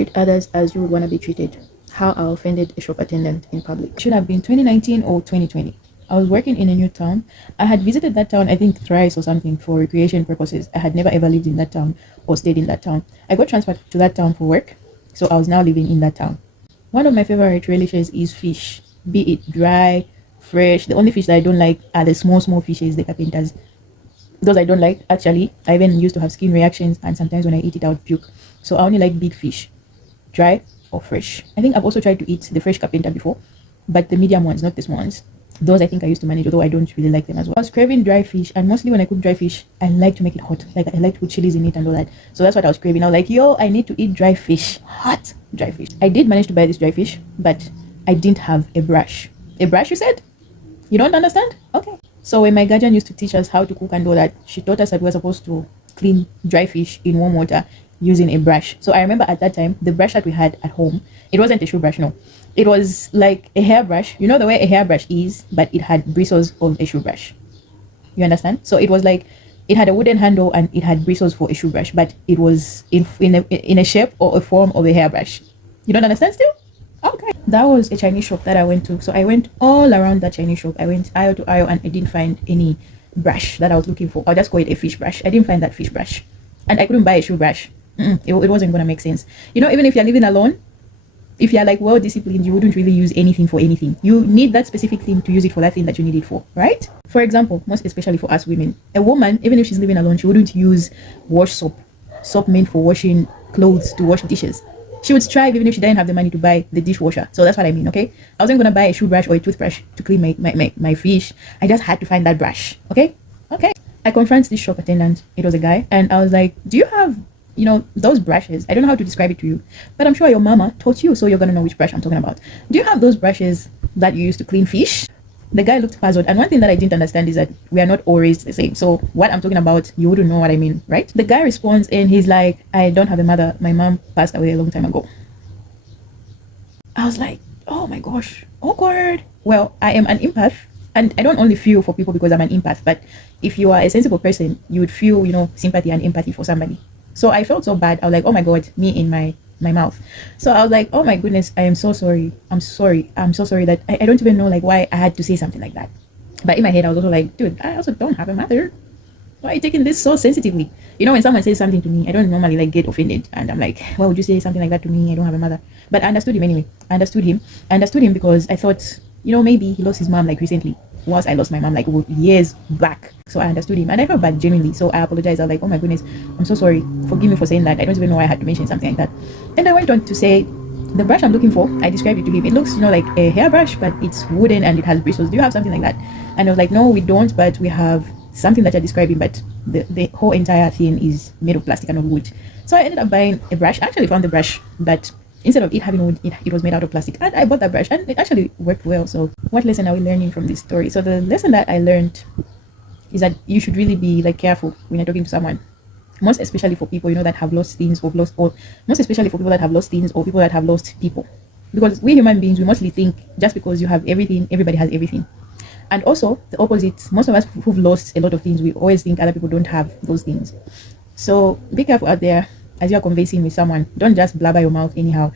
Treat others as you would want to be treated. How I offended a shop attendant in public. It should have been 2019 or 2020. I was working in a new town. I had visited that town, I think, thrice or something for recreation purposes. I had never ever lived in that town or stayed in that town. I got transferred to that town for work, so I was now living in that town. One of my favorite relishes is fish, be it dry, fresh. The only fish that I don't like are the small fishes, the carpenters. Those I don't like, actually. I even used to have skin reactions, and sometimes when I eat it, I would puke. So I only like big fish, dry or fresh. I think I've also tried to eat the fresh carpenter before, but the medium ones, not the small ones. Those I think I used to manage, although I don't really like them as well. I was craving dry fish, and mostly when I cook dry fish, I like to make it hot. Like, I like to put chilies in it and all that. So that's what I was craving. I was like, yo, I need to eat dry fish. Hot dry fish. I did manage to buy this dry fish, but I didn't have a brush. A brush, you said? You don't understand? Okay. So when my guardian used to teach us how to cook and all that, she taught us that we were supposed to clean dry fish in warm water using a brush. So I remember at that time, the brush that we had at home, it wasn't a shoe brush, no. It was like a hairbrush. You know the way a hairbrush is, but it had bristles of a shoe brush. You understand? So it was like, it had a wooden handle and it had bristles for a shoe brush, but it was in a shape or a form of a hairbrush. You don't understand still? Okay. That was a Chinese shop that I went to. So I went all around that Chinese shop. I went aisle to aisle and I didn't find any brush that I was looking for. I'll just call it a fish brush. I didn't find that fish brush. And I couldn't buy a shoe brush. It wasn't going to make sense. You know, even if you're living alone, if you're like well disciplined, you wouldn't really use anything for anything. You need that specific thing to use it for that thing that you need it for, right? For example, most especially for us women, a woman, even if she's living alone, she wouldn't use wash soap meant for washing clothes, to wash dishes. She would strive even if she didn't have the money to buy the dishwasher. So that's what I mean, okay? I wasn't gonna buy a shoe brush or a toothbrush to clean my fish. I just had to find that brush, okay? I confronted this shop attendant. It was a guy, and I was like, do you have, you know, those brushes? I don't know how to describe it to you, but I'm sure your mama taught you, so you're gonna know which brush I'm talking about. Do you have those brushes that you use to clean fish? The guy looked puzzled, and one thing that I didn't understand is that we are not always the same. So what I'm talking about, you wouldn't know what I mean, right? The guy responds and he's like, I don't have a mother. My mom passed away a long time ago. I was like, oh my gosh, awkward. Well, I am an empath, and I don't only feel for people because I'm an empath, but if you are a sensible person, you would feel, you know, sympathy and empathy for somebody. So I felt so bad. I was like, oh my God, me in my mouth. So I was like, oh my goodness, I am so sorry. I'm so sorry that I don't even know like why I had to say something like that. But in my head, I was also like, dude, I also don't have a mother. Why are you taking this so sensitively? You know, when someone says something to me, I don't normally like get offended. And I'm like, why would you say something like that to me? I don't have a mother. But I understood him anyway. I understood him because I thought, you know, maybe he lost his mom like recently. Whilst I lost my mom like years back. So I understood him and I felt bad genuinely. So I apologized. I was like, oh my goodness, I'm so sorry. Forgive me for saying that. I don't even know why I had to mention something like that. And I went on to say, the brush I'm looking for, I described it to him. It looks, you know, like a hairbrush, but it's wooden and it has bristles. Do you have something like that? And I was like, no, we don't, but we have something that you're describing, but the whole entire thing is made of plastic and of wood. So I ended up buying a brush. I actually found the brush, but instead of it having wood, it was made out of plastic. And I bought that brush and it actually worked well. So what lesson are we learning from this story? So the lesson that I learned is that you should really be like careful when you're talking to someone. Most especially for people, you know, that have lost things or most especially for people that have lost things or people that have lost people. Because we human beings, we mostly think just because you have everything, everybody has everything. And also the opposite, most of us who've lost a lot of things, we always think other people don't have those things. So be careful out there as you're conversing with someone. Don't just blabber your mouth anyhow.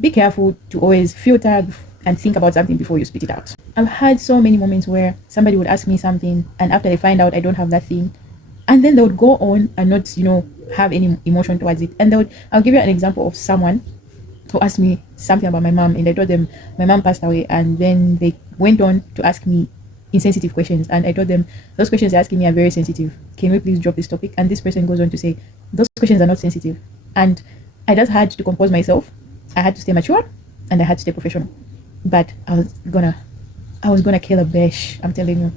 Be careful to always filter and think about something before you spit it out. I've had so many moments where somebody would ask me something and after they find out I don't have that thing, and then they would go on and not, you know, have any emotion towards it. And I'll give you an example of someone who asked me something about my mom, and I told them my mom passed away, and then they went on to ask me insensitive questions, and I told them those questions they're asking me are very sensitive. Can we please drop this topic? And this person goes on to say those questions are not sensitive. And I just had to compose myself. I had to stay mature and I had to stay professional. But I was gonna kill a bash, I'm telling you.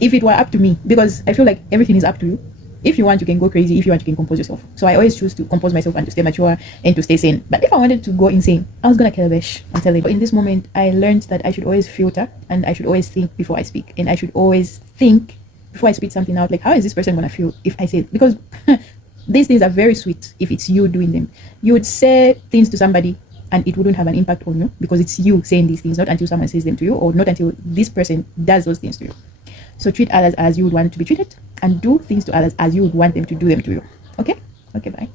If it were up to me, because I feel like everything is up to you. If you want, you can go crazy. If you want, you can compose yourself. So I always choose to compose myself and to stay mature and to stay sane. But if I wanted to go insane, I was gonna kill a bash, I'm telling you. But in this moment, I learned that I should always filter and I should always think before I speak. And I should always think before I spit something out, like, how is this person gonna feel if I say it? Because these things are very sweet if it's you doing them. You would say things to somebody and it wouldn't have an impact on you because it's you saying these things, not until someone says them to you, or not until this person does those things to you. So treat others as you would want to be treated, and do things to others as you would want them to do them to you. Okay, bye.